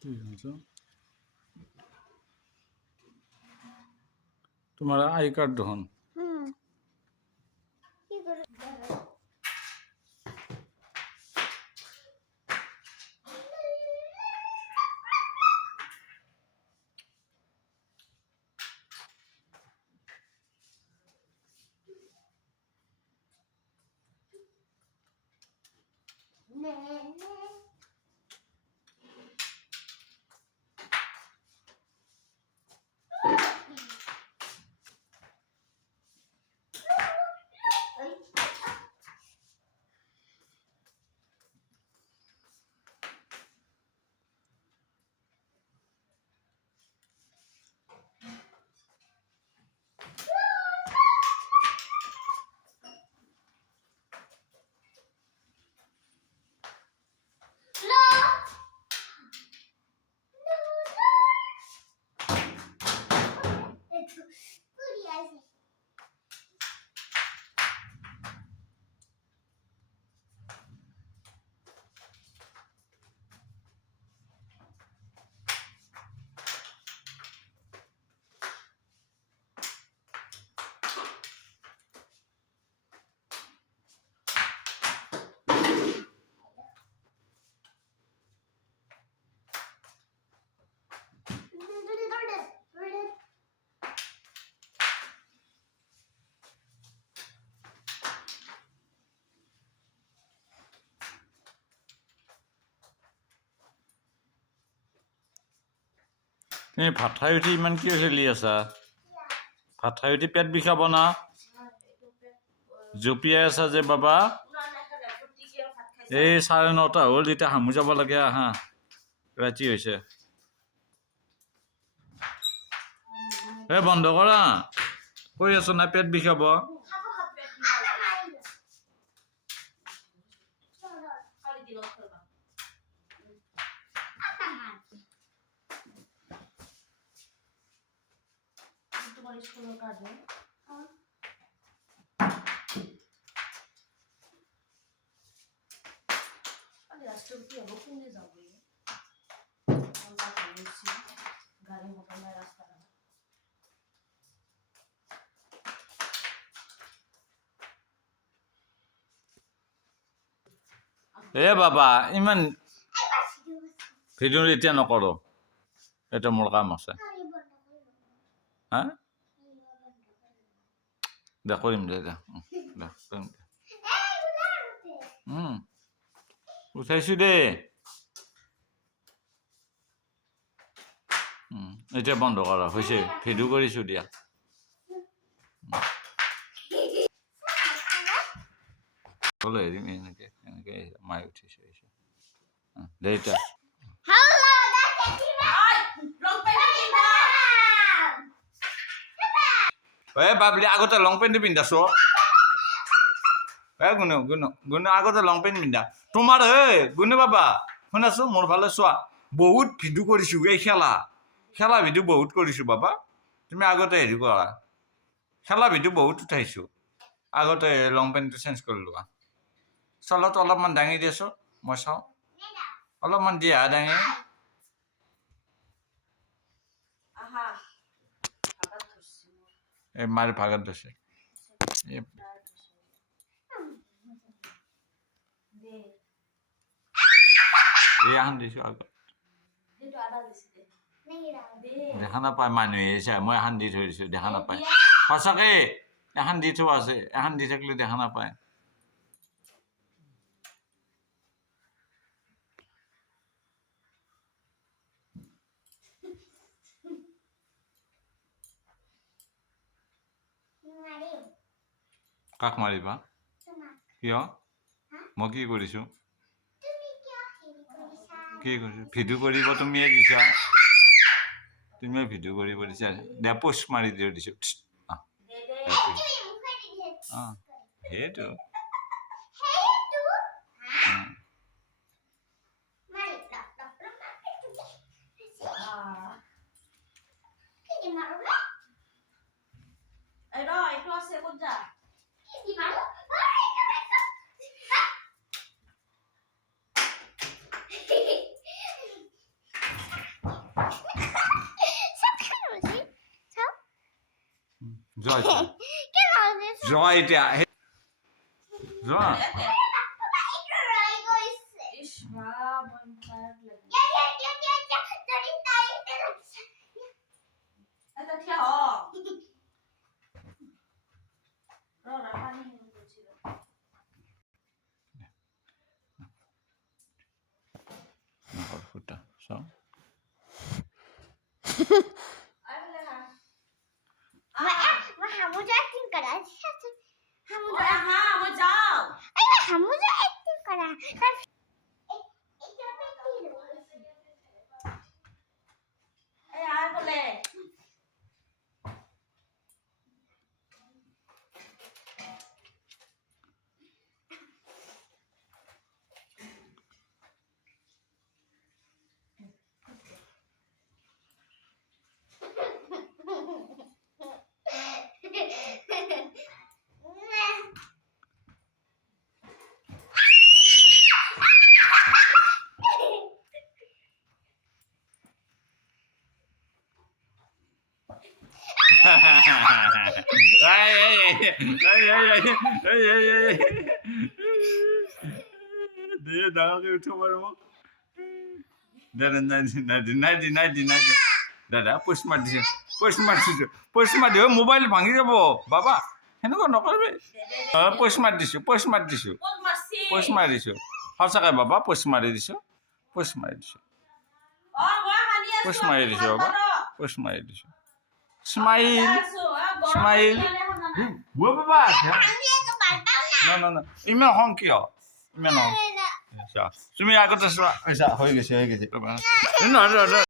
ঠিক আছে। তোমার আই কার্ড দেখোন। তুমি ভাত খাই উঠি ইমান কিয় খেলি আছা? ভাত খাই উঠি পেট বিষাব না? জঁপিয়াই আছা যে বাবা? এই 9:30 হ'ল, এতিয়া হামু যাব লাগে। আহা, ৰাতি হৈছে। এই বন্ধ কৰা, কৈ আছো না পেট বিষাব। এ বাবা, ইমান ভিডিঅ' এতিয়া নকৰো, এটা মোৰ কাম আছে। হা, দে কৰিম দে। উঠাইছো দে। এতিয়া বন্ধ কৰা হৈছে, ভিডিঅ' কৰিছো দিয়া। হেৰি এনেকে এনেকে মায়ে উঠিছে দে এতিয়া। বাবলি আগতে লং পেণ্ট পিন্ধাছ? গুণু গুণু গুণু আগতে লং পেণ্ট পিন্ধা তোমাৰ। গুণু বাবা শুনাছো, মোৰ ফালে চোৱা, বহুত ভিডিঅ' কৰিছো। এই খেলা ভিডিঅ' বহুত কৰিছো বাবা। তুমি আগতে হেৰি কৰা, খেলা ভিডিঅ' বহুত উঠাইছো। আগতে লং পেণ্টটো চেঞ্জ কৰি লোৱা। চলাটো অলপমান দাঙি দিছো, মই চাওঁ। অলপমান দিয়া দাঙি। এই মাৰ ভাগত ধৰিছে। এখন দিছো আগত, দেখা নাপায় মানুহে। মই এখন দি থৈ দিছো, দেখা নাপায়। সঁচাকে এখন দি থোৱা আছে, এখন দি থাকিলে দেখা নাপায়। কাক মাৰিবা? কিয়? মই কি কৰিছো? কি কৰিছো? ভিডিঅ' কৰিব তুমিয়ে দিছা। তুমিয়ে ভিডিঅ' কৰিব দিছা। দে পোষ্ট মাৰি দিছো। সেইটো যোৱা এতিয়া কি লাগে যোৱা এতিয়া যোৱা ৰৈ গৈছে ইস বাপ মন খারাপ লাগে তৰি তাইতে লাগিছে এটা ঠিক হ রোনা পানি নিয়ে বলছিল নহৰ ফুটা চাওঁ আই বলে না मैं हमजा एक्टिंग करा हमजा ওরে হ্যাঁ আমি যাও अरे हमजा एक्टिंग करा এই আই বলে দিয়ে ডাঙৰকে উঠিব পাৰিব দাদা নাইটি দাদা পইচ মাৰি দিছে পইচ মাৰি দিওঁ মোবাইল ভাঙি যাব বাবা সেনেকুৱা নকৰিবি পইচ মাৰি দিছোঁ কোক মারছি পইচ মাৰি দিছোঁ সঁচাকৈ বাবা পইচ মাৰি দিছোঁ ও মই মানি আছো পইচ মাৰি দিছোঁ বাবা পইচ মাৰি দিছোঁ স্মাইল স্মাইল বাবা আমি তো পারতাম না না ইমান খং কিয় ইমান খং তুমি আগতে চোৱা হৈ গৈছে নহয়